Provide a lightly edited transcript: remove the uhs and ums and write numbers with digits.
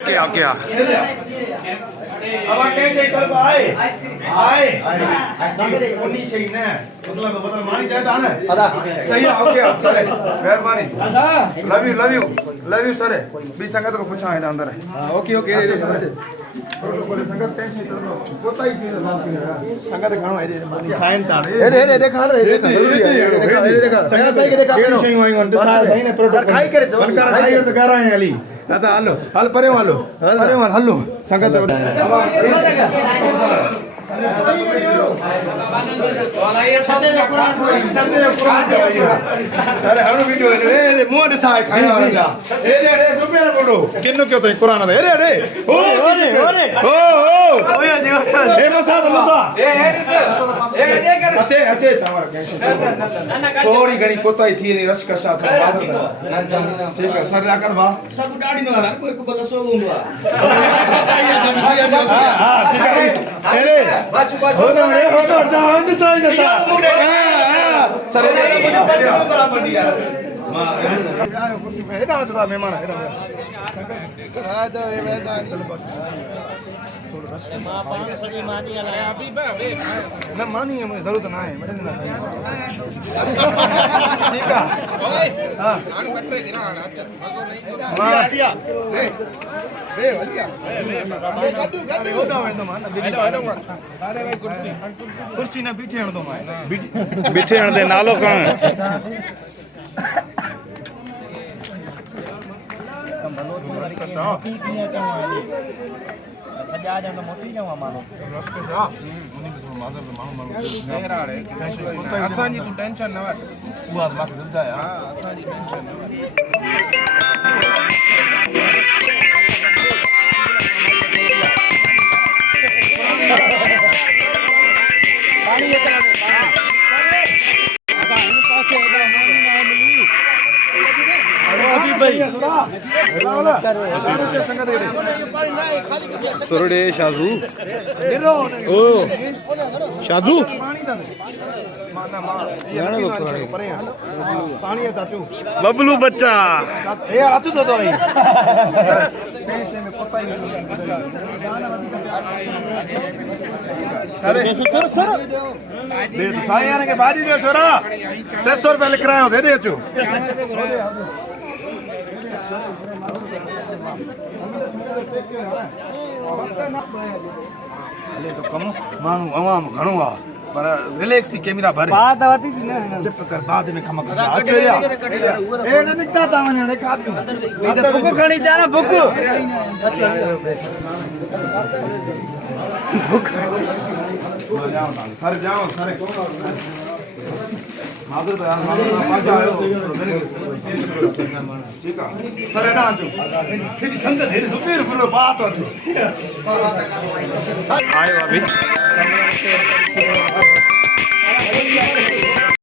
क्या क्या अब कैसे कर आए आए उन्नी सही ना मतलब मानी जाता है ना सही है ओके सर मेहरबानी लव यू सर बी संगत को पूछा है अंदर ओके ओके प्रोटोकॉल संगत टेंशन तो पता ही नहीं संगत घणो है खाइन ता रे देखा संगत भाई के देखा सही होई वन सही ने प्रोटोकॉल खाई करे जो खाई तो कर रहे हैं अली दादा हलो हल परे वालो हलो संगत अरे हम वीडियो ए मुंह दिसाए खाया वाला ए रे सुपेर बोलो किन्नु क्यों तो कुरान ए रे ओ ओए ए मसा तो मसा ए देख अच्छे अच्छे चावर थोड़ी घणी कोताई थी ने रश कशा था ठीक है सर लाकर बा सब डाडी न वाला कोई को बला सो हुंदो हां ठीक है ए रे बाजू बाजू हो जान साइन था सर ये मुझे पैसे बराबर दिया मां एदा था मेहमान एदा आ तो ये मैदान मां पान सगी मानी है अभी ना मानी है मुझे जरूरत ना है मेरे ना ठीक है हां आन कटरे गिरा मां दिया ए वलिया गाडू होता है तो मान अरे भाई कुर्सी ना पीछे हण दो मां पीछे हण दे नालो कण सजा जा तो मोटी जावा मानो रस्ते जा उनी को मादर मानो नेरा रे असान जी तू टेंशन न वठ उहा मां दिलदा है हां असान जी टेंशन न वठ पानी एकला असा इन पासे एकला मानी ना मिली अभी भाई सुरडे शाजू ओ शाजू बबलू बच्चा ए आचू तो भाई अरे सर दे भाई यार के बाजी जो छोरा 300 रुपए लिख रहा हूं दे दे अचू अरे तो कम मानू अवाम घणो आ पर रिलैक्स थी कैमरा भरे बात आती थी ना चुप कर बाद में खम कर अच्छा या ए न निकता ता वने का बुक खणी जाना बुक बुक सर जाओ सर मादर तो यार मादर पांच आयो ठीक है सर ना आजो फिर संगत है सुपेर बोलो बात आयो अभी